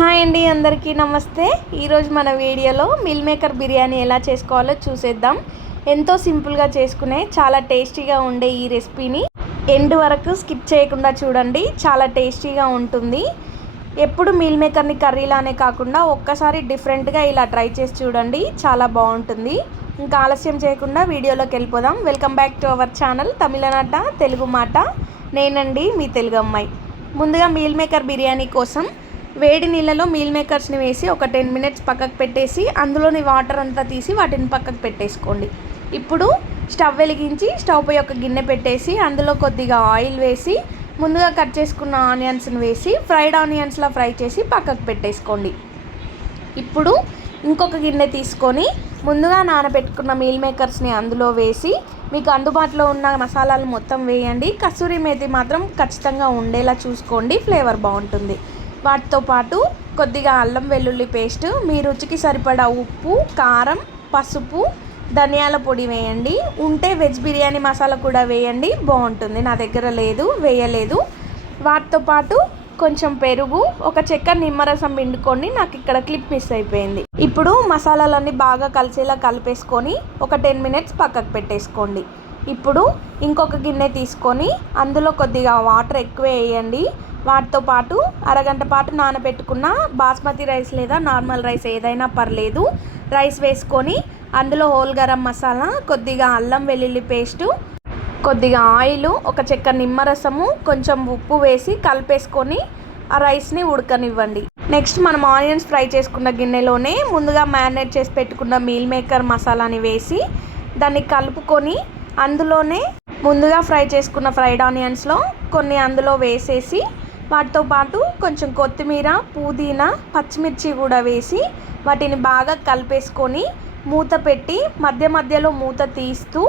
Hi అండి అందరికీ నమస్తే. ఈరోజు మన వీడియోలో మిల్ మేకర్ బిర్యానీ ఎలా చేసుకోవాలో చూసేద్దాం. ఎంతో సింపుల్గా చేసుకునే చాలా టేస్టీగా ఉండే ఈ రెసిపీని ఎండ్ వరకు స్కిప్ చేయకుండా చూడండి చాలా టేస్టీగా ఉంటుంది. ఎప్పుడు మీల్ మేకర్ని కర్రీలానే కాకుండా ఒక్కసారి డిఫరెంట్గా ఇలా ట్రై చేసి చూడండి చాలా బాగుంటుంది. ఇంకా ఆలస్యం చేయకుండా వీడియోలోకి వెళ్ళిపోదాం. Welcome back to our channel తమిళనాట తెలుగు మాట. నేనండి మీ తెలుగు అమ్మాయి ముందుగా మీల్ మేకర్ బిర్యానీ కోసం వేడి నీళ్ళలో మీల్ మేకర్స్ని వేసి ఒక టెన్ మినిట్స్ పక్కకు పెట్టేసి అందులోని వాటర్ అంతా తీసి వాటిని పక్కకు పెట్టేసుకోండి. ఇప్పుడు స్టవ్ వెలిగించి స్టవ్ పై ఒక గిన్నె పెట్టేసి అందులో కొద్దిగా ఆయిల్ వేసి ముందుగా కట్ చేసుకున్న ఆనియన్స్ని వేసి ఫ్రైడ్ ఆనియన్స్లా ఫ్రై చేసి పక్కకు పెట్టేసుకోండి. ఇప్పుడు ఇంకొక గిన్నె తీసుకొని ముందుగా నానబెట్టుకున్న మీల్ మేకర్స్ని అందులో వేసి మీకు అందుబాటులో ఉన్న మసాలాలు మొత్తం వేయండి. కస్తూరి మేతి మాత్రం ఖచ్చితంగా ఉండేలా చూసుకోండి. ఫ్లేవర్ బాగుంటుంది. వాటితో పాటు కొద్దిగా అల్లం వెల్లుల్లి పేస్ట్ మీ రుచికి సరిపడా ఉప్పు కారం పసుపు ధనియాల పొడి వేయండి. ఉంటే వెజ్ బిర్యానీ మసాలా కూడా వేయండి. బాగుంటుంది. నా దగ్గర లేదు వేయలేదు. వాటితో పాటు కొంచెం పెరుగు ఒక చెక్క నిమ్మరసం పిండుకొని నాకు ఇక్కడ క్లిప్ మిస్ అయిపోయింది. ఇప్పుడు మసాలాలన్నీ బాగా కలిసేలా కలిపేసుకొని ఒక టెన్ మినిట్స్ పక్కకు పెట్టేసుకోండి. ఇప్పుడు ఇంకొక గిన్నె తీసుకొని అందులో కొద్దిగా వాటర్ ఎక్కువ వేయండి. వాటితో పాటు అరగంట పాటు నానబెట్టుకున్న బాస్మతి రైస్ లేదా నార్మల్ రైస్ ఏదైనా పర్లేదు. రైస్ వేసుకొని అందులో హోల్ గరం మసాలా కొద్దిగా అల్లం వెల్లుల్లి పేస్టు కొద్దిగా ఆయిల్ ఒక చెక్క నిమ్మరసము కొంచెం ఉప్పు వేసి కలిపేసుకొని ఆ రైస్ని ఉడకనివ్వండి. నెక్స్ట్ మనం ఆనియన్స్ ఫ్రై చేసుకున్న గిన్నెలోనే ముందుగా మ్యారినేట్ చేసి పెట్టుకున్న మీల్ మేకర్ మసాలాని వేసి దాన్ని కలుపుకొని అందులోనే ముందుగా ఫ్రై చేసుకున్న ఫ్రైడ్ ఆనియన్స్లో కొన్ని అందులో వేసేసి వాటితో పాటు కొంచెం కొత్తిమీర పుదీనా పచ్చిమిర్చి కూడా వేసి వాటిని బాగా కలిపేసుకొని మూత పెట్టి మధ్య మధ్యలో మూత తీస్తూ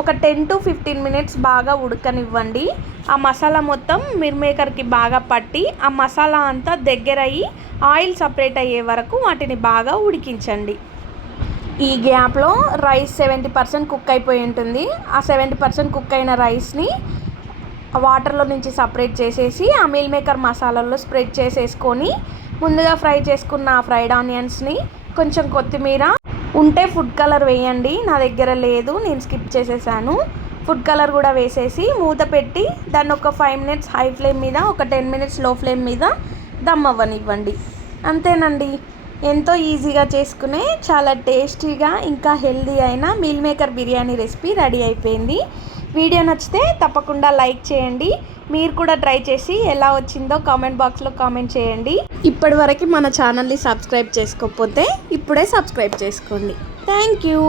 ఒక టెన్ టు ఫిఫ్టీన్ మినిట్స్ బాగా ఉడకనివ్వండి. ఆ మసాలా మొత్తం మిర్మేకర్కి బాగా పట్టి ఆ మసాలా అంతా దగ్గరయ్యి ఆయిల్ సపరేట్ అయ్యే వరకు వాటిని బాగా ఉడికించండి. ఈ గ్యాప్లో రైస్ సెవెంటీ పర్సెంట్ కుక్ అయిపోయి ఉంటుంది. ఆ సెవెంటీ పర్సెంట్ కుక్ అయిన రైస్ని వాటర్లో నుంచి సపరేట్ చేసేసి ఆ మీల్ మేకర్ మసాలాలో స్ప్రెడ్ చేసేసుకొని ముందుగా ఫ్రై చేసుకున్న ఫ్రైడ్ ఆనియన్స్ని కొంచెం కొత్తిమీర ఉంటే ఫుడ్ కలర్ వేయండి నా దగ్గర లేదు నేను స్కిప్ చేసేసాను. ఫుడ్ కలర్ కూడా వేసేసి మూత పెట్టి దాన్ని ఒక ఫైవ్ మినిట్స్ హై ఫ్లేమ్ మీద ఒక టెన్ మినిట్స్లో ఫ్లేమ్ మీద దమ్ అవ్వనివ్వండి. అంతేనండి. ఎంతో ఈజీగా చేసుకునే చాలా టేస్టీగా ఇంకా హెల్దీ అయిన meal maker biryani recipe ready అయిపోయింది. వీడియో నచ్చితే తప్పకుండా లైక్ చేయండి. మీరు కూడా ట్రై చేసి ఎలా వచ్చిందో కామెంట్ బాక్స్లో కామెంట్ చేయండి. ఇప్పటి వరకు మన ఛానల్ని సబ్స్క్రైబ్ చేసుకోకపోతే ఇప్పుడే సబ్స్క్రైబ్ చేసుకోండి. Thank you.